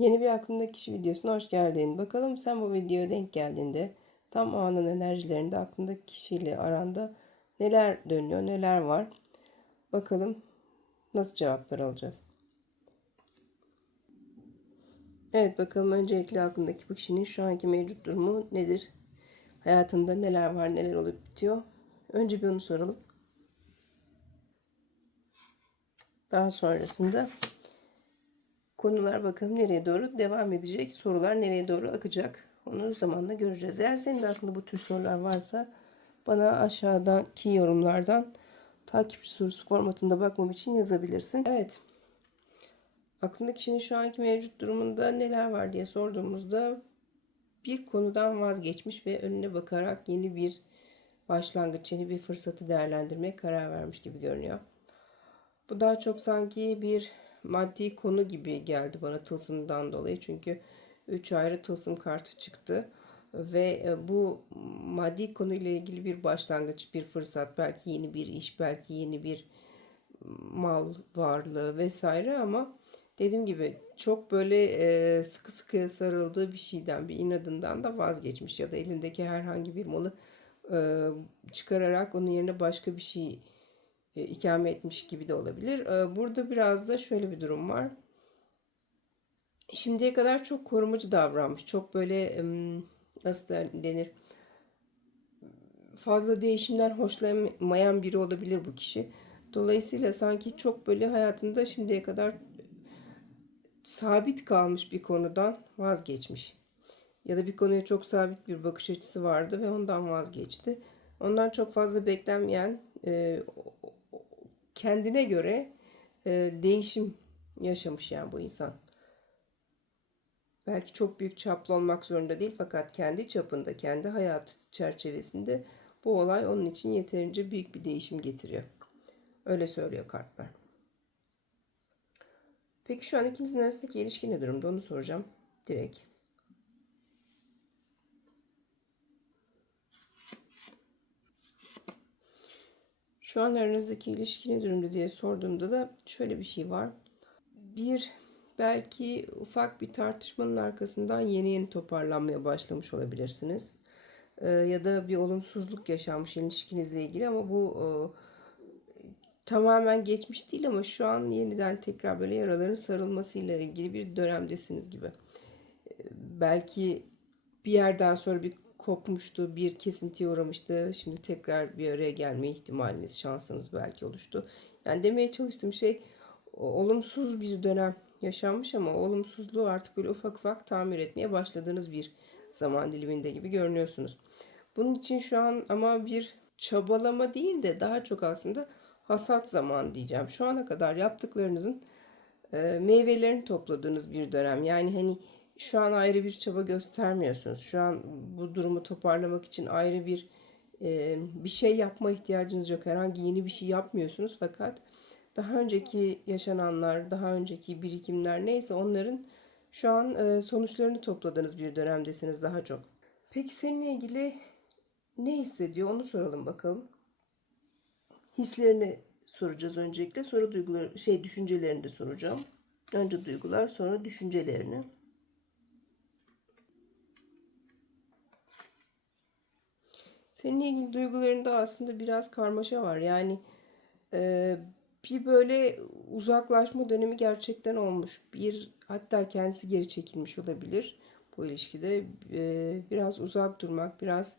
Yeni bir aklındaki kişi videosuna hoş geldin. Bakalım sen bu videoya denk geldiğinde tam o anın enerjilerinde aklındaki kişiyle aranda neler dönüyor, neler var. Bakalım nasıl cevaplar alacağız. Evet bakalım öncelikle aklındaki bu kişinin şu anki mevcut durumu nedir? Hayatında neler var, neler olup bitiyor? Önce bir onu soralım. Daha sonrasında konular bakalım nereye doğru devam edecek, sorular nereye doğru akacak. Onu zamanla göreceğiz. Eğer senin de aklında bu tür sorular varsa bana aşağıdaki yorumlardan takipçi sorusu formatında bakmam için yazabilirsin. Evet. Aklındaki kişinin şu anki mevcut durumunda neler var diye sorduğumuzda bir konudan vazgeçmiş ve önüne bakarak yeni bir başlangıç, yeni bir fırsatı değerlendirmeye karar vermiş gibi görünüyor. Bu daha çok sanki bir maddi konu gibi geldi bana tılsımdan dolayı. Çünkü üç ayrı tılsım kartı çıktı. Ve e, bu maddi konuyla ilgili bir başlangıç, bir fırsat, belki yeni bir iş, belki yeni bir mal varlığı vesaire ama dediğim gibi çok böyle e, sıkı sıkıya sarıldığı bir şeyden, bir inadından da vazgeçmiş ya da elindeki herhangi bir malı e, çıkararak onun yerine başka bir şey ikame etmiş gibi de olabilir. E, burada biraz da şöyle bir durum var. Şimdiye kadar çok korumacı davranmış. Çok böyle e, nasıl denir? Fazla değişimden hoşlanmayan biri olabilir bu kişi. Dolayısıyla sanki çok böyle hayatında şimdiye kadar sabit kalmış bir konudan vazgeçmiş. Ya da bir konuya çok sabit bir bakış açısı vardı ve ondan vazgeçti. Ondan çok fazla beklenmeyen e, kendine göre e, değişim yaşamış yani bu insan. Belki çok büyük çaplı olmak zorunda değil fakat kendi çapında, kendi hayat çerçevesinde bu olay onun için yeterince büyük bir değişim getiriyor. Öyle söylüyor kartlar. Peki şu an ikinizin arasındaki ilişki ne durumda onu soracağım direkt. Şu an aranızdaki ilişki ne durumda diye sorduğumda da şöyle bir şey var. Bir belki ufak bir tartışmanın arkasından yeni yeni toparlanmaya başlamış olabilirsiniz. Ee, ya da bir olumsuzluk yaşanmış ilişkinizle ilgili ama bu e, tamamen geçmiş değil ama şu an yeniden tekrar böyle yaraların sarılmasıyla ilgili bir dönemdesiniz gibi. Ee, belki bir yerden sonra bir kopmuştu, bir kesintiye uğramıştı. Şimdi tekrar bir araya gelme ihtimaliniz, şansınız belki oluştu. Yani demeye çalıştığım şey olumsuz bir dönem yaşanmış ama olumsuzluğu artık böyle ufak ufak tamir etmeye başladığınız bir zaman diliminde gibi görünüyorsunuz. Bunun için şu an ama bir çabalama değil de daha çok aslında hasat zaman diyeceğim. Şu ana kadar yaptıklarınızın e, meyvelerini topladığınız bir dönem. Yani hani şu an ayrı bir çaba göstermiyorsunuz. Şu an bu durumu toparlamak için ayrı bir e, bir şey yapma ihtiyacınız yok. Herhangi yeni bir şey yapmıyorsunuz fakat daha önceki yaşananlar, daha önceki birikimler neyse onların şu an e, sonuçlarını topladığınız bir dönemdesiniz daha çok. Peki seninle ilgili ne hissediyor onu soralım bakalım. Hislerini soracağız öncelikle. Sonra duyguları, şey düşüncelerini de soracağım. Önce duygular, sonra düşüncelerini. Seninle ilgili duygularında aslında biraz karmaşa var. Yani e, bir böyle uzaklaşma dönemi gerçekten olmuş. Bir hatta kendisi geri çekilmiş olabilir bu ilişkide. E, biraz uzak durmak, biraz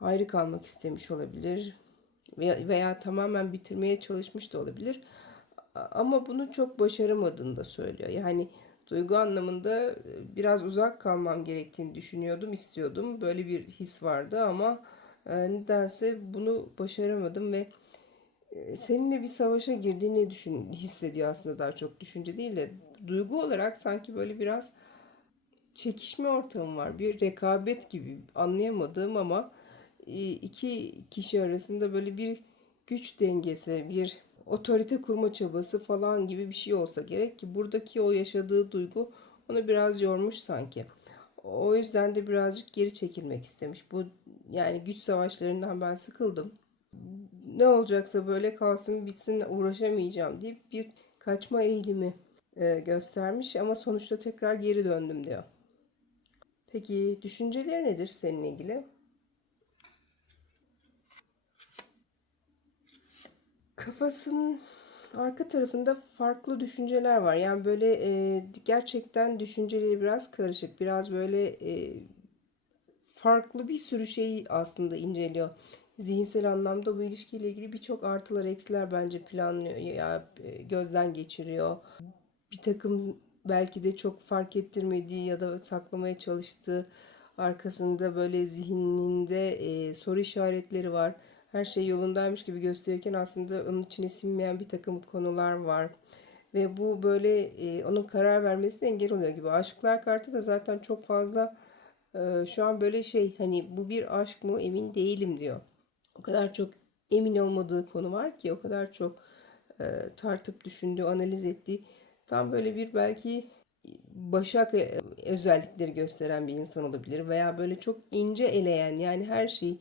ayrı kalmak istemiş olabilir. Veya, veya tamamen bitirmeye çalışmış da olabilir. Ama bunu çok başaramadığını da söylüyor. Yani duygu anlamında biraz uzak kalmam gerektiğini düşünüyordum, istiyordum. Böyle bir his vardı ama e, nedense bunu başaramadım ve e, seninle bir savaşa girdiğini düşün, hissediyor aslında daha çok düşünce değil de duygu olarak sanki böyle biraz çekişme ortamı var. Bir rekabet gibi anlayamadığım ama e, iki kişi arasında böyle bir güç dengesi, bir otorite kurma çabası falan gibi bir şey olsa gerek ki buradaki o yaşadığı duygu onu biraz yormuş sanki. O yüzden de birazcık geri çekilmek istemiş. Bu yani güç savaşlarından ben sıkıldım. Ne olacaksa böyle kalsın bitsin uğraşamayacağım deyip bir kaçma eğilimi e, göstermiş ama sonuçta tekrar geri döndüm diyor. Peki düşünceleri nedir seninle ilgili? Kafasının arka tarafında farklı düşünceler var. Yani böyle e, gerçekten düşünceleri biraz karışık. Biraz böyle e, farklı bir sürü şeyi aslında inceliyor. Zihinsel anlamda bu ilişkiyle ilgili birçok artılar eksiler bence planlıyor ya e, gözden geçiriyor. Bir takım belki de çok fark ettirmediği ya da saklamaya çalıştığı arkasında böyle zihninde e, soru işaretleri var. Her şey yolundaymış gibi gösterirken aslında onun içine sinmeyen bir takım konular var. Ve bu böyle e, onun karar vermesine engel oluyor gibi. Aşıklar kartı da zaten çok fazla e, şu an böyle şey hani bu bir aşk mı emin değilim diyor. O kadar çok emin olmadığı konu var ki o kadar çok e, tartıp düşündüğü, analiz ettiği tam böyle bir belki başak e, özellikleri gösteren bir insan olabilir veya böyle çok ince eleyen yani her şeyi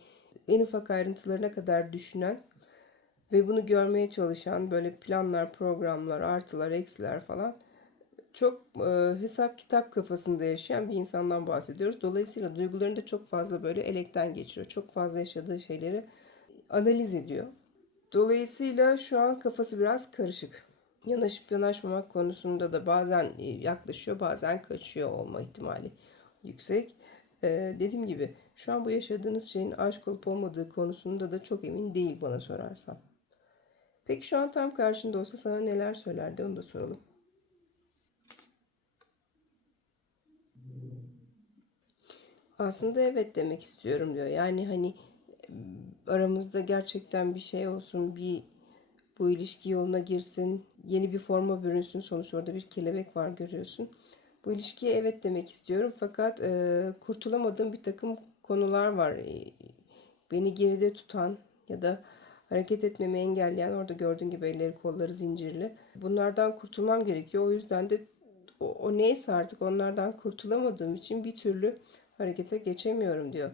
en ufak ayrıntılarına kadar düşünen ve bunu görmeye çalışan böyle planlar, programlar, artılar, eksiler falan çok e, hesap kitap kafasında yaşayan bir insandan bahsediyoruz. Dolayısıyla duygularını da çok fazla böyle elekten geçiriyor. Çok fazla yaşadığı şeyleri analiz ediyor. Dolayısıyla şu an kafası biraz karışık. Yanaşıp yanaşmamak konusunda da bazen e, yaklaşıyor, bazen kaçıyor olma ihtimali yüksek. Ee, dediğim gibi şu an bu yaşadığınız şeyin aşk olup olmadığı konusunda da çok emin değil bana sorarsan. Peki şu an tam karşında olsa sana neler söylerdi onu da soralım. Aslında evet demek istiyorum diyor. Yani hani aramızda gerçekten bir şey olsun, bir bu ilişki yoluna girsin, yeni bir forma bürünsün. Sonuç orada bir kelebek var görüyorsun. Bu ilişkiye evet demek istiyorum fakat e, kurtulamadığım bir takım konular var. E, beni geride tutan ya da hareket etmemi engelleyen orada gördüğün gibi elleri kolları zincirli. Bunlardan kurtulmam gerekiyor. O yüzden de o, o neyse artık onlardan kurtulamadığım için bir türlü harekete geçemiyorum diyor.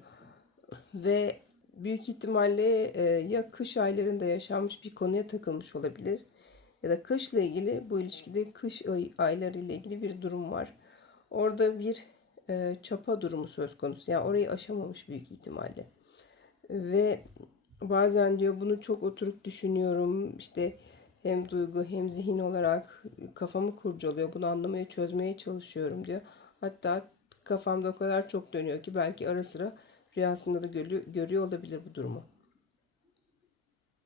Ve büyük ihtimalle e, ya kış aylarında yaşanmış bir konuya takılmış olabilir ya da kışla ilgili bu ilişkide kış ay, ayları ile ilgili bir durum var. Orada bir e, çapa durumu söz konusu. Yani orayı aşamamış büyük ihtimalle. Ve bazen diyor bunu çok oturup düşünüyorum. İşte hem duygu hem zihin olarak kafamı kurcalıyor. Bunu anlamaya çözmeye çalışıyorum diyor. Hatta kafamda o kadar çok dönüyor ki belki ara sıra rüyasında da görüyor, görüyor olabilir bu durumu.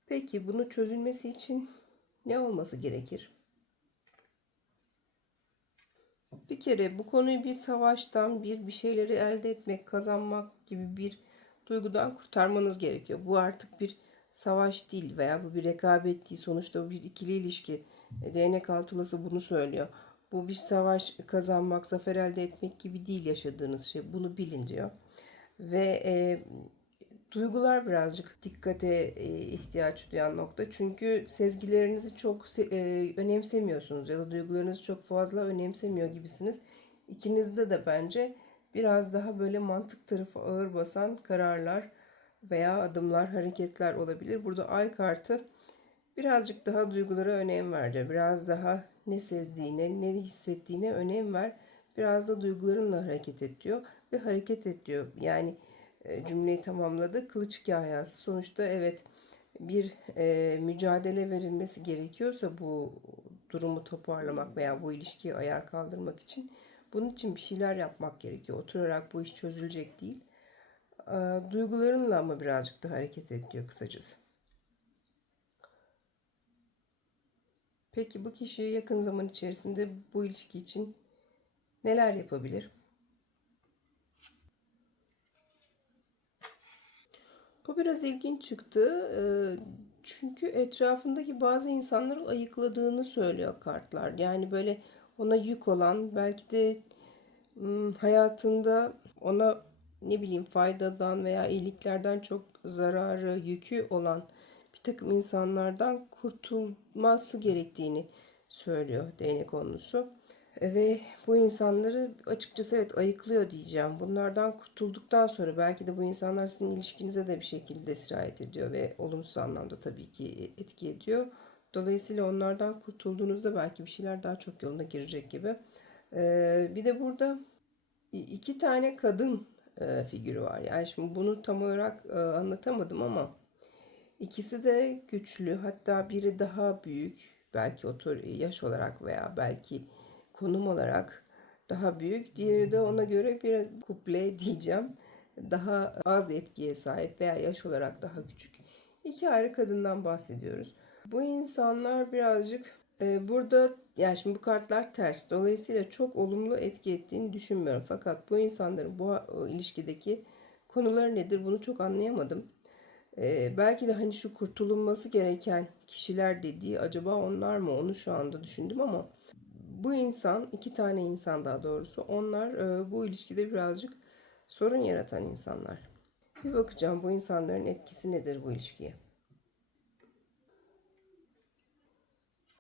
Peki bunu çözülmesi için ne olması gerekir? Bir kere bu konuyu bir savaştan, bir bir şeyleri elde etmek, kazanmak gibi bir duygudan kurtarmanız gerekiyor. Bu artık bir savaş değil veya bu bir rekabet değil. Sonuçta bu bir ikili ilişki. E, Değnek altılısı bunu söylüyor. Bu bir savaş kazanmak, zafer elde etmek gibi değil yaşadığınız şey. Bunu bilin diyor. Ve e, duygular birazcık dikkate e, ihtiyaç duyan nokta. Çünkü sezgilerinizi çok e, önemsemiyorsunuz ya da duygularınızı çok fazla önemsemiyor gibisiniz. İkinizde de bence biraz daha böyle mantık tarafı ağır basan kararlar veya adımlar, hareketler olabilir. Burada ay kartı birazcık daha duygulara önem verdi. Biraz daha ne sezdiğine, ne hissettiğine önem ver. Biraz da duygularınla hareket et diyor ve hareket et diyor. Yani cümleyi tamamladı. Kılıç hikayesi. Sonuçta evet bir e, mücadele verilmesi gerekiyorsa bu durumu toparlamak veya bu ilişkiyi ayağa kaldırmak için bunun için bir şeyler yapmak gerekiyor. Oturarak bu iş çözülecek değil. E, duygularınla ama birazcık da hareket et diyor kısacası. Peki bu kişi yakın zaman içerisinde bu ilişki için neler yapabilir? Bu biraz ilginç çıktı. Ee, çünkü etrafındaki bazı insanları ayıkladığını söylüyor kartlar. Yani böyle ona yük olan, belki de hmm, hayatında ona ne bileyim faydadan veya iyiliklerden çok zararı, yükü olan bir takım insanlardan kurtulması gerektiğini söylüyor değnek konusu. Ve bu insanları açıkçası evet ayıklıyor diyeceğim. Bunlardan kurtulduktan sonra belki de bu insanlar sizin ilişkinize de bir şekilde sirayet ediyor ve olumsuz anlamda tabii ki etki ediyor. Dolayısıyla onlardan kurtulduğunuzda belki bir şeyler daha çok yoluna girecek gibi. Ee, bir de burada iki tane kadın e, figürü var. Yani şimdi bunu tam olarak e, anlatamadım ama ikisi de güçlü. Hatta biri daha büyük. Belki otor yaş olarak veya belki konum olarak daha büyük. Diğeri de ona göre bir kuple diyeceğim. Daha az etkiye sahip veya yaş olarak daha küçük. İki ayrı kadından bahsediyoruz. Bu insanlar birazcık e, burada yani şimdi bu kartlar ters. Dolayısıyla çok olumlu etki ettiğini düşünmüyorum. Fakat bu insanların bu ilişkideki konuları nedir bunu çok anlayamadım. E, belki de hani şu kurtulunması gereken kişiler dediği acaba onlar mı onu şu anda düşündüm ama bu insan iki tane insan daha doğrusu onlar e, bu ilişkide birazcık sorun yaratan insanlar. Bir bakacağım bu insanların etkisi nedir bu ilişkiye.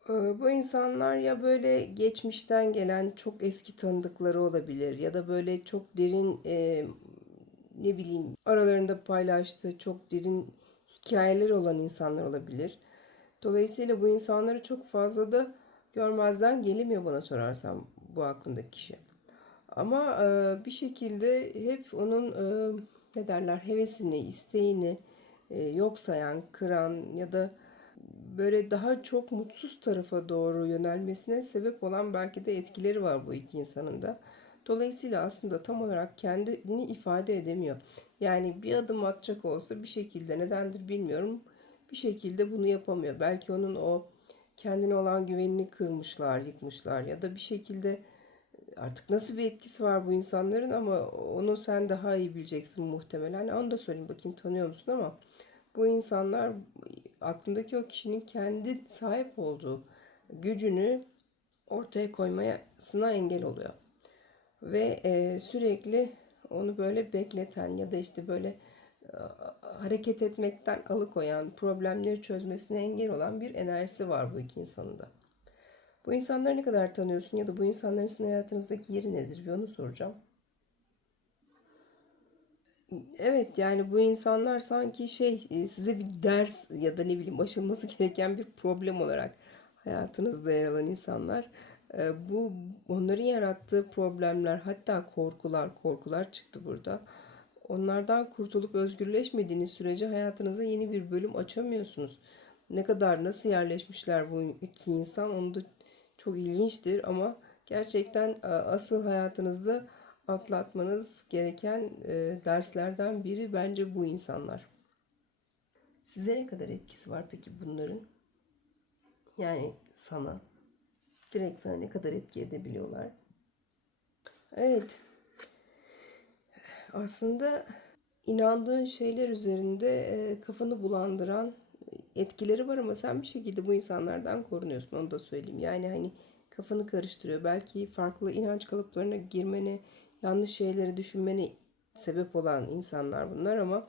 Ee, Bu insanlar ya böyle geçmişten gelen çok eski tanıdıkları olabilir ya da böyle çok derin e, ne bileyim aralarında paylaştığı çok derin hikayeleri olan insanlar olabilir. Dolayısıyla bu insanları çok fazla da görmezden gelemiyor bana sorarsan bu aklındaki kişi. Ama e, bir şekilde hep onun e, ne derler hevesini, isteğini e, yok sayan, kıran ya da böyle daha çok mutsuz tarafa doğru yönelmesine sebep olan belki de etkileri var bu iki insanın da. Dolayısıyla aslında tam olarak kendini ifade edemiyor. Yani bir adım atacak olsa bir şekilde nedendir bilmiyorum. Bir şekilde bunu yapamıyor. Belki onun o kendine olan güvenini kırmışlar, yıkmışlar ya da bir şekilde artık nasıl bir etkisi var bu insanların ama onu sen daha iyi bileceksin muhtemelen. Onu da söyleyeyim bakayım tanıyor musun ama bu insanlar aklındaki o kişinin kendi sahip olduğu gücünü ortaya koymasına engel oluyor. Ve e, sürekli onu böyle bekleten ya da işte böyle e, hareket etmekten alıkoyan, problemleri çözmesine engel olan bir enerjisi var bu iki insanın da. Bu insanları ne kadar tanıyorsun ya da bu insanların sizin hayatınızdaki yeri nedir bir onu soracağım. Evet yani bu insanlar sanki şey e, size bir ders ya da ne bileyim aşılması gereken bir problem olarak hayatınızda yer alan insanlar. E, Bu onların yarattığı problemler hatta korkular korkular çıktı burada. Onlardan kurtulup özgürleşmediğiniz sürece hayatınıza yeni bir bölüm açamıyorsunuz. Ne kadar nasıl yerleşmişler bu iki insan onu da çok ilginçtir ama gerçekten e, asıl hayatınızda atlatmanız gereken e, derslerden biri bence bu insanlar. Size ne kadar etkisi var peki bunların? Yani sana. Direkt sana ne kadar etki edebiliyorlar? Evet. Aslında inandığın şeyler üzerinde e, kafanı bulandıran etkileri var ama sen bir şekilde bu insanlardan korunuyorsun onu da söyleyeyim. Yani hani kafanı karıştırıyor. Belki farklı inanç kalıplarına girmene, yanlış şeyleri düşünmene sebep olan insanlar bunlar ama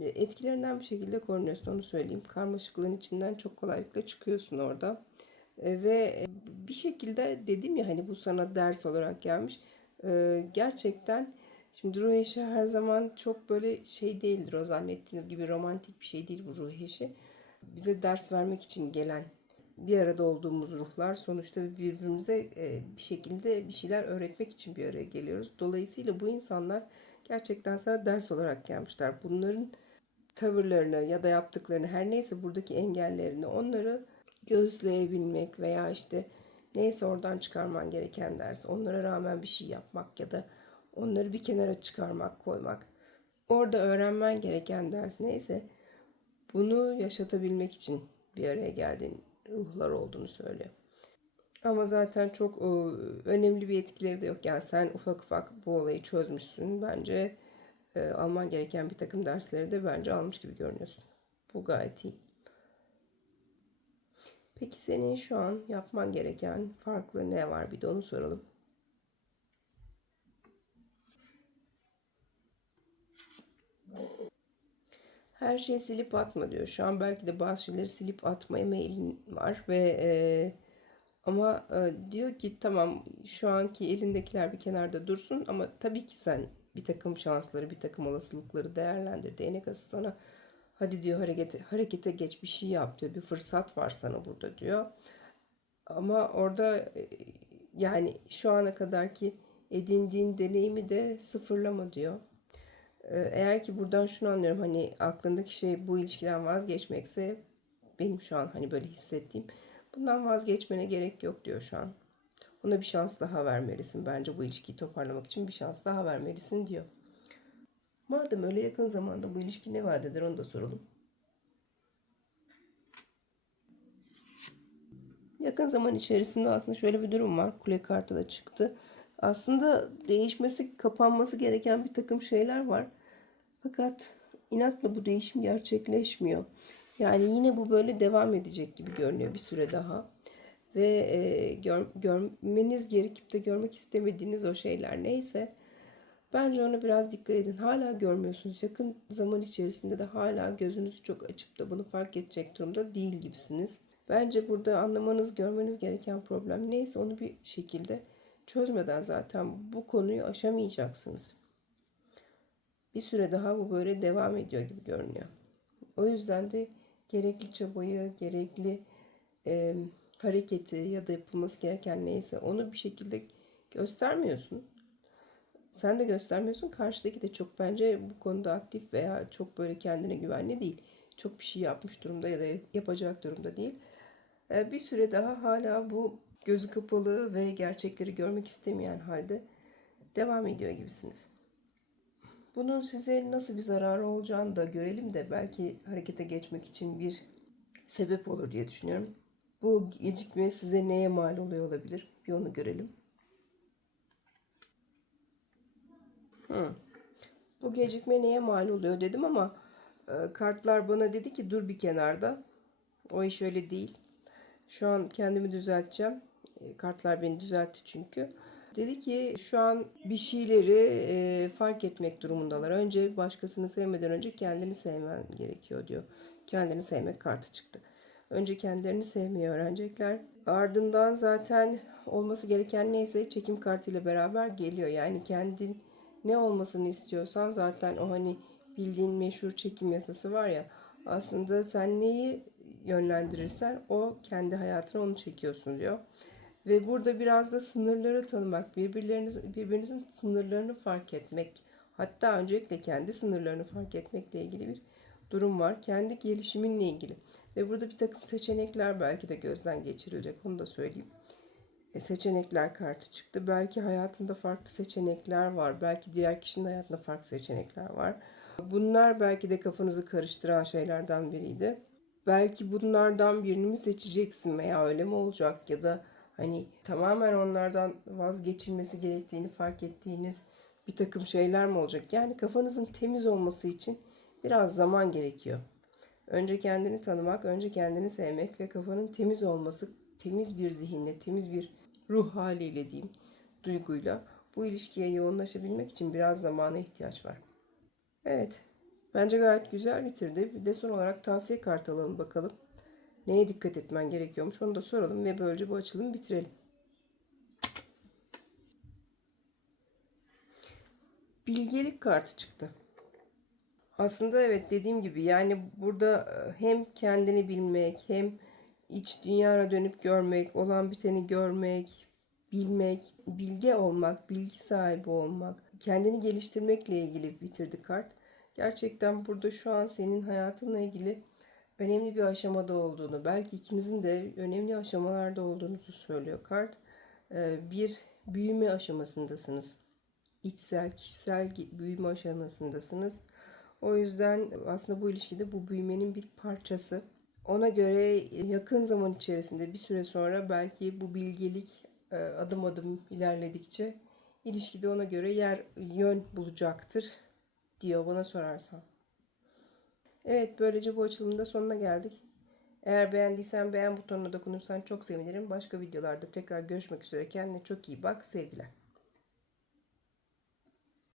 etkilerinden bir şekilde korunuyorsun onu söyleyeyim. Karmaşıklığın içinden çok kolaylıkla çıkıyorsun orada. E, Ve bir şekilde dedim ya hani bu sana ders olarak gelmiş. E, Gerçekten şimdi ruh eşi her zaman çok böyle şey değildir. O zannettiğiniz gibi romantik bir şey değil bu ruh eşi. Bize ders vermek için gelen bir arada olduğumuz ruhlar sonuçta birbirimize e, bir şekilde bir şeyler öğretmek için bir araya geliyoruz. Dolayısıyla bu insanlar gerçekten sana ders olarak gelmişler. Bunların tavırlarını ya da yaptıklarını her neyse buradaki engellerini onları göğüsleyebilmek veya işte neyse oradan çıkarman gereken ders onlara rağmen bir şey yapmak ya da onları bir kenara çıkarmak koymak orada öğrenmen gereken ders neyse bunu yaşatabilmek için bir araya geldiğin ruhlar olduğunu söylüyor. Ama zaten çok e, önemli bir etkileri de yok. Yani sen ufak ufak bu olayı çözmüşsün. Bence e, alman gereken bir takım dersleri de bence almış gibi görünüyorsun. Bu gayet iyi. Peki senin şu an yapman gereken farklı ne var bir de onu soralım. Her şeyi silip atma diyor. Şu an belki de bazı şeyleri silip atmaya meylin var ve e, ama e, diyor ki tamam şu anki elindekiler bir kenarda dursun ama tabii ki sen bir takım şansları, bir takım olasılıkları değerlendir. Değnek ası sana Hadi diyor harekete, harekete geç bir şey yap diyor. Bir fırsat var sana burada diyor. Ama orada e, yani şu ana kadarki edindiğin deneyimi de sıfırlama diyor. Ee, Eğer ki buradan şunu anlıyorum hani aklındaki şey bu ilişkiden vazgeçmekse benim şu an hani böyle hissettiğim bundan vazgeçmene gerek yok diyor şu an. Ona bir şans daha vermelisin. Bence bu ilişkiyi toparlamak için bir şans daha vermelisin diyor. Madem öyle yakın zamanda bu ilişki ne vaat eder onu da soralım. Yakın zaman içerisinde aslında şöyle bir durum var. Kule kartı da çıktı. Aslında değişmesi, kapanması gereken bir takım şeyler var. Fakat inatla bu değişim gerçekleşmiyor. Yani yine bu böyle devam edecek gibi görünüyor bir süre daha. Ve e, gör- görmeniz gerekip de görmek istemediğiniz o şeyler neyse bence ona biraz dikkat edin. Hala görmüyorsunuz. Yakın zaman içerisinde de hala gözünüzü çok açıp da bunu fark edecek durumda değil gibisiniz. Bence burada anlamanız, görmeniz gereken problem neyse onu bir şekilde çözmeden zaten bu konuyu aşamayacaksınız. Bir süre daha bu böyle devam ediyor gibi görünüyor. O yüzden de gerekli çabayı, gerekli e, hareketi ya da yapılması gereken neyse onu bir şekilde göstermiyorsun. Sen de göstermiyorsun. Karşıdaki de çok bence bu konuda aktif veya çok böyle kendine güvenli değil. Çok bir şey yapmış durumda ya da yapacak durumda değil. Bir süre daha hala bu gözü kapalı ve gerçekleri görmek istemeyen halde devam ediyor gibisiniz. Bunun size nasıl bir zararı olacağını da görelim de belki harekete geçmek için bir sebep olur diye düşünüyorum. Bu gecikme size neye mal oluyor olabilir? Bir onu görelim. Hı. Bu gecikme neye mal oluyor dedim ama e, kartlar bana dedi ki dur bir kenarda. O iş öyle değil. Şu an kendimi düzelteceğim. E, Kartlar beni düzeltti çünkü. Dedi ki şu an bir şeyleri e, fark etmek durumundalar. Önce başkasını sevmeden önce kendini sevmen gerekiyor diyor. Kendini sevmek kartı çıktı. Önce kendilerini sevmeyi öğrenecekler. Ardından zaten olması gereken neyse çekim kartıyla beraber geliyor. Yani kendin ne olmasını istiyorsan zaten o hani bildiğin meşhur çekim yasası var ya aslında sen neyi yönlendirirsen o kendi hayatına onu çekiyorsun diyor. Ve burada biraz da sınırları tanımak, birbirleriniz, birbirinizin sınırlarını fark etmek, hatta öncelikle kendi sınırlarını fark etmekle ilgili bir durum var. Kendi gelişiminle ilgili. Ve burada bir takım seçenekler belki de gözden geçirilecek. Onu da söyleyeyim. E, seçenekler kartı çıktı. Belki hayatında farklı seçenekler var. Belki diğer kişinin hayatında farklı seçenekler var. Bunlar belki de kafanızı karıştıran şeylerden biriydi. Belki bunlardan birini mi seçeceksin veya öyle mi olacak ya da hani tamamen onlardan vazgeçilmesi gerektiğini fark ettiğiniz bir takım şeyler mi olacak? Yani kafanızın temiz olması için biraz zaman gerekiyor. Önce kendini tanımak, önce kendini sevmek ve kafanın temiz olması, temiz bir zihinle, temiz bir ruh haliyle diyeyim, duyguyla bu ilişkiye yoğunlaşabilmek için biraz zamana ihtiyaç var. Evet, bence gayet güzel bitirdi. Bir de son olarak tavsiye kartı alalım bakalım. Neye dikkat etmen gerekiyormuş onu da soralım ve böylece bu açılımı bitirelim. Bilgelik kartı çıktı. Aslında evet dediğim gibi yani burada e, hem kendini bilmek hem iç dünyana dönüp görmek, olan biteni görmek, bilmek, bilge olmak, bilgi sahibi olmak, kendini geliştirmekle ilgili bitirdi kart. Gerçekten burada şu an senin hayatınla ilgili önemli bir aşamada olduğunu, belki ikinizin de önemli aşamalarda olduğunuzu söylüyor kart. Ee, Bir büyüme aşamasındasınız. İçsel, kişisel büyüme aşamasındasınız. O yüzden aslında bu ilişkide bu büyümenin bir parçası. Ona göre yakın zaman içerisinde bir süre sonra belki bu bilgelik e, adım adım ilerledikçe ilişkide ona göre yer yön bulacaktır diyor bana sorarsan. Evet böylece bu açılımın da sonuna geldik. Eğer beğendiysen beğen butonuna dokunursan çok sevinirim. Başka videolarda tekrar görüşmek üzere. Kendine çok iyi bak. Sevgiler.